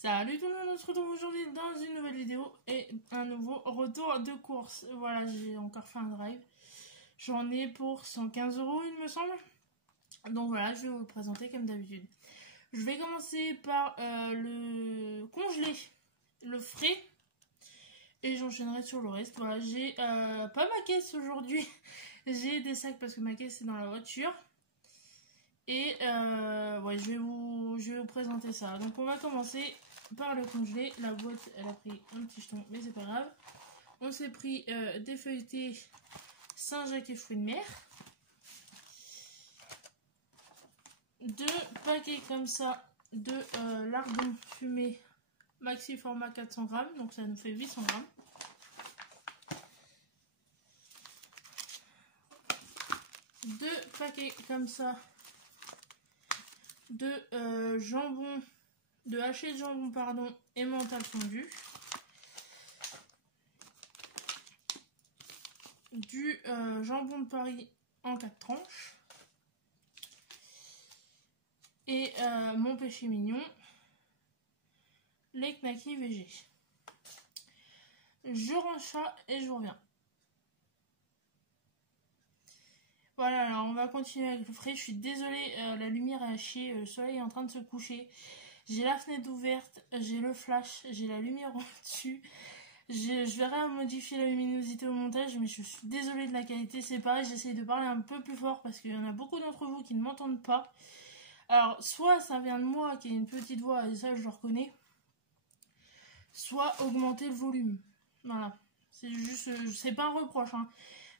Salut tout le monde, on se retrouve aujourd'hui dans une nouvelle vidéo et un nouveau retour de course. Voilà, j'ai encore fait un drive. J'en ai pour 115 €, il me semble. Donc voilà, je vais vous le présenter comme d'habitude. Je vais commencer par le congelé, le frais. Et j'enchaînerai sur le reste. Voilà, j'ai pas ma caisse aujourd'hui. J'ai des sacs parce que ma caisse est dans la voiture. Et ouais, je vais vous présenter ça. Donc on va commencer par le congelé. La boîte, elle a pris un petit jeton, mais c'est pas grave. On s'est pris des feuilletés Saint-Jacques et fruits de mer. 2 paquets comme ça de lardons fumés maxi format 400 grammes. Donc ça nous fait 800 grammes. Deux paquets comme ça de jambon, de haché de jambon pardon, et mental fondu. Du jambon de Paris en 4 tranches. Et mon péché mignon, les knackis végé. Je range ça et je vous reviens. Voilà, alors on va continuer avec le frais. Je suis désolée, la lumière est à chier, le soleil est en train de se coucher. J'ai la fenêtre ouverte, j'ai le flash, j'ai la lumière au-dessus. Je verrai modifier la luminosité au montage, mais je suis désolée de la qualité. C'est pareil, j'essaye de parler un peu plus fort parce qu'il y en a beaucoup d'entre vous qui ne m'entendent pas. Alors, soit ça vient de moi qui ai une petite voix, et ça je le reconnais, soit augmenter le volume. Voilà, c'est juste, c'est pas un reproche, hein.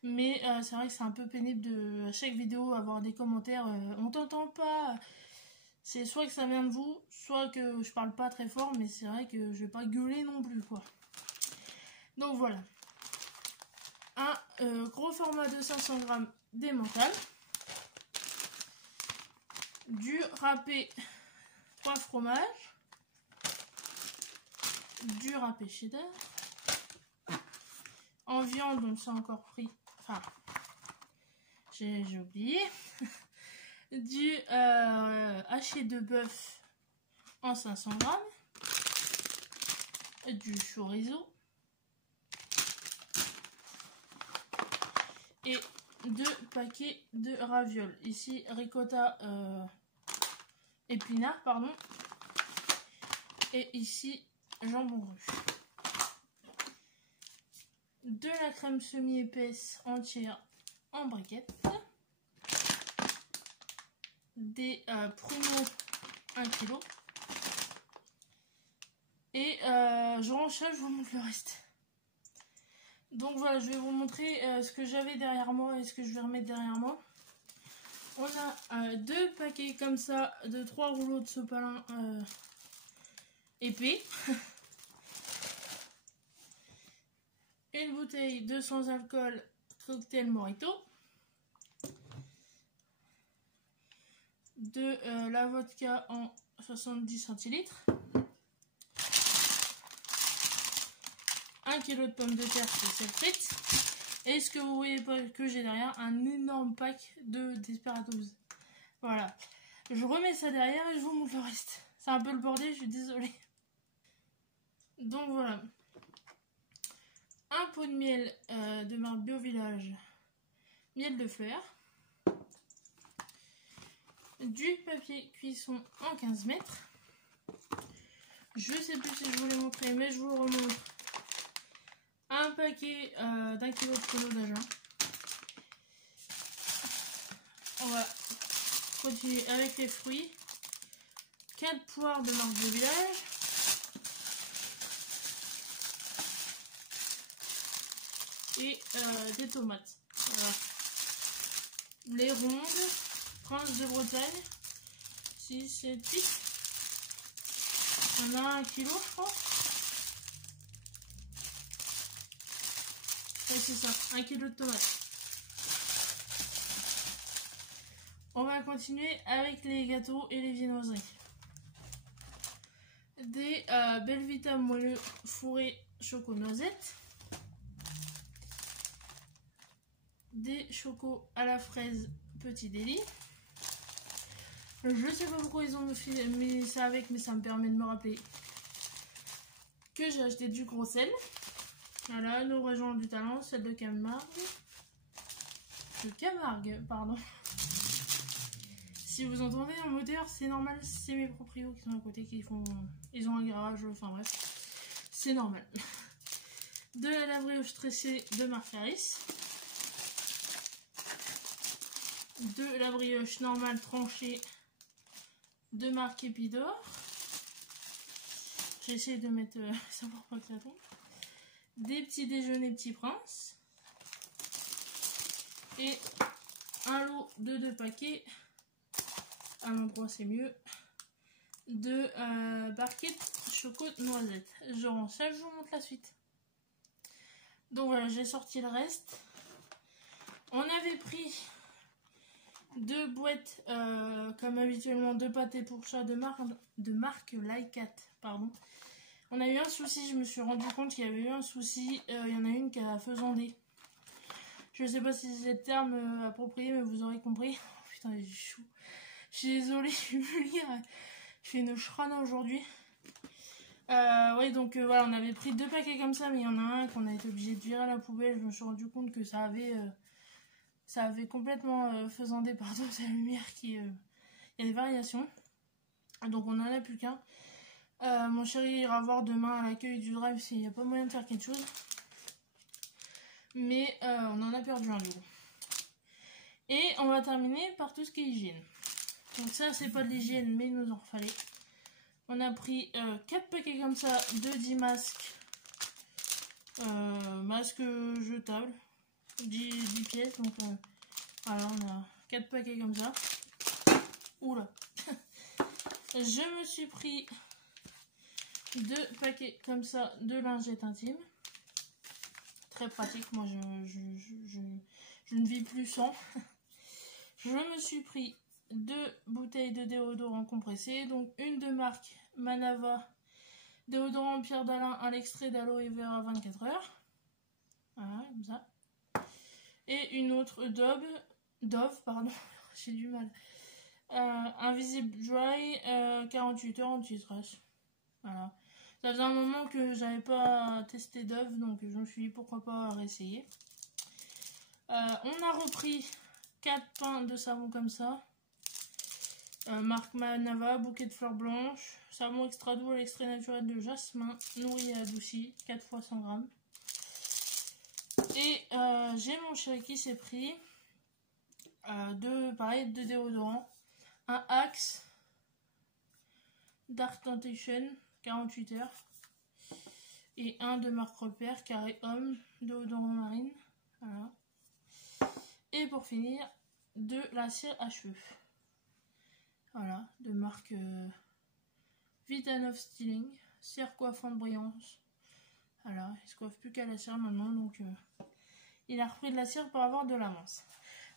Mais c'est vrai que c'est un peu pénible de, à chaque vidéo, avoir des commentaires on t'entend pas. C'est soit que ça vient de vous, soit que je parle pas très fort, mais c'est vrai que je vais pas gueuler non plus, quoi. Donc voilà. Un gros format de 500 grammes d'emmental. Du râpé 3 fromages. Du râpé cheddar. En viande, on s'est encore pris. Enfin, j'ai oublié. Du haché de bœuf en 500 grammes. Du chorizo. Et 2 paquets de ravioles. Ici, ricotta épinard, pardon. Et ici, jambon rue. De la crème semi-épaisse entière en briquette. Des pruneaux 1 kg. Et je range ça, je vous montre le reste. Donc voilà, je vais vous montrer ce que j'avais derrière moi et ce que je vais remettre derrière moi. On a 2 paquets comme ça de 3 rouleaux de sopalin épais. Une bouteille de sans alcool cocktail Mojito. De la vodka en 70 centilitres. 1 kg de pommes de terre spéciales frites. Et ce que vous voyez pas que j'ai derrière, un énorme pack de Desperados. Voilà. Je remets ça derrière et je vous montre le reste. C'est un peu le bordel, je suis désolée. Donc voilà. Un pot de miel de marque Bio Village. Miel de fleurs. Du papier cuisson en 15 mètres. Je sais plus si je vous l'ai montré, mais je vous le remontre. Un paquet d'1 kg de pruneaux d'Agen. On va continuer avec les fruits. 4 poires de marque de village. Et des tomates. Voilà. Les rondes. Prince de Bretagne. 6, 7, 8. On a 1 kg, je crois. Ouais, c'est ça, 1 kg de tomates. On va continuer avec les gâteaux et les viennoiseries. Des Belvita moelleux fourrés choco noisettes. Des chocos à la fraise petit délit. Je sais pas pourquoi ils ont mis ça avec, mais ça me permet de me rappeler que j'ai acheté du gros sel. Voilà, nos régions du talent, celle de Camargue. De Camargue, pardon. Si vous entendez un moteur, c'est normal, c'est mes proprios qui sont à côté, ils ont un garage, enfin bref, c'est normal. De la brioche tressée de marque Harris. De la brioche normale tranchée de marque Épidore. J'ai essayé de mettre ça pour pas que ça tombe. Des petits déjeuners Petit Prince. Et un lot de 2 paquets. À l'endroit c'est mieux. De barquettes choco noisette. Je rends ça, je vous montre la suite. Donc voilà, j'ai sorti le reste. On avait pris 2 boîtes, comme habituellement, de pâté pour chat de marque Lycat, pardon. On a eu un souci, je me suis rendu compte qu'il y avait eu un souci. Il y en a une qui a faisandé. Je ne sais pas si c'est le terme approprié, mais vous aurez compris. Oh, putain, j'ai chaud. Je suis désolée, je fais une chrana aujourd'hui. Oui, donc voilà, on avait pris 2 paquets comme ça, mais il y en a un qu'on a été obligé de virer à la poubelle. Je me suis rendu compte que ça avait complètement faisandé, pardon, sa lumière il y a des variations. Donc on n'en a plus qu'un. Mon chéri ira voir demain à l'accueil du drive s'il n'y a pas moyen de faire quelque chose. Mais on en a perdu un du coup. Et on va terminer par tout ce qui est hygiène. Donc ça c'est pas de l'hygiène, mais il nous en fallait. On a pris 4 paquets comme ça de 10 masques. Masques jetables. 10 pièces. Donc voilà, on a 4 paquets comme ça. Oula. Je me suis pris 2 paquets comme ça de lingettes intimes. Très pratique. Moi je ne vis plus sans. Je me suis pris 2 bouteilles de déodorant compressé. Donc une de marque Manava. Déodorant Pierre d'Alain à l'extrait d'aloe vera 24 heures. Voilà, comme ça. Et une autre Dove, pardon, j'ai du mal. Invisible Dry, 48 heures anti-stress. Voilà. Ça faisait un moment que j'avais pas testé Dove, donc je me suis dit pourquoi pas réessayer. On a repris 4 pains de savon comme ça. Marque Manava, bouquet de fleurs blanches. Savon extra doux à l'extrait naturel de jasmin, nourri et adouci, 4 fois 100 grammes. Et j'ai mon chéri qui s'est pris pareil, 2 déodorants. Un Axe Dark Temptation 48 heures. Et un de marque Repère, Carré Homme, déodorant marine. Voilà. Et pour finir, de la cire à cheveux. Voilà, de marque Vitanov Styling, cire coiffante brillance. Voilà, il se coiffe plus qu'à la cire maintenant, donc il a repris de la cire pour avoir de l'avance.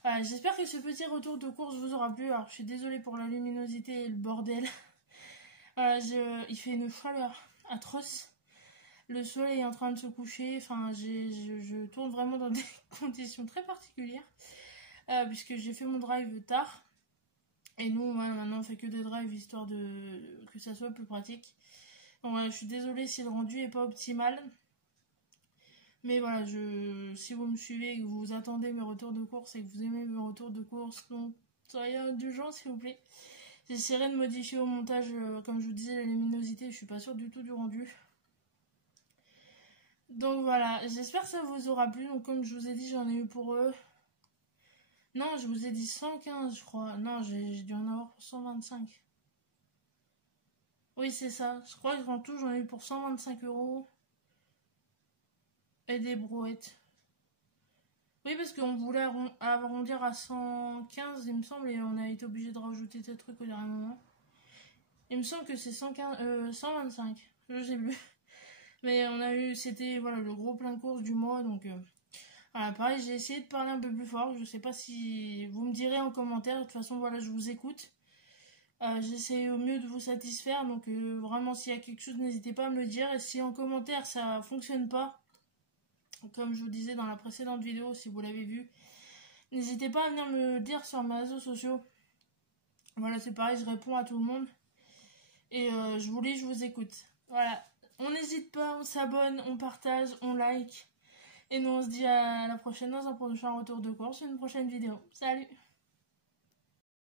Voilà, j'espère que ce petit retour de course vous aura plu. Alors je suis désolée pour la luminosité et le bordel. Voilà, il fait une chaleur atroce. Le soleil est en train de se coucher. Enfin, je tourne vraiment dans des conditions très particulières. Puisque j'ai fait mon drive tard. Et nous, voilà, maintenant on fait que des drives histoire que ça soit plus pratique. Donc voilà, je suis désolée si le rendu est pas optimal. Mais voilà, si vous me suivez et que vous attendez mes retours de course et que vous aimez mes retours de course, donc soyez indulgents s'il vous plaît. J'essaierai de modifier au montage, comme je vous disais, la luminosité, je suis pas sûre du tout du rendu. Donc voilà, j'espère que ça vous aura plu. Donc comme je vous ai dit, j'en ai eu pour eux. Non, je vous ai dit 115 je crois. Non, j'ai dû en avoir pour 125. Oui, c'est ça. Je crois qu'en tout, j'en ai eu pour 125 €. Et des brouettes. Oui, parce qu'on voulait arrondir à 115, il me semble, et on a été obligé de rajouter des trucs au dernier moment. Il me semble que c'est 125, je sais plus. Mais on a eu, c'était voilà, le gros plein de courses du mois, donc voilà, pareil, j'ai essayé de parler un peu plus fort. Je sais pas si vous me direz en commentaire. De toute façon, voilà, je vous écoute. J'essaie au mieux de vous satisfaire, donc vraiment, s'il y a quelque chose, n'hésitez pas à me le dire. Et si en commentaire ça fonctionne pas, comme je vous disais dans la précédente vidéo, si vous l'avez vu, n'hésitez pas à venir me le dire sur mes réseaux sociaux. Voilà, c'est pareil, je réponds à tout le monde. Et je vous lis, je vous écoute. Voilà, on n'hésite pas on s'abonne, on partage, on like. Et nous on se dit à la prochaine dans un prochain retour de course, une prochaine vidéo. Salut!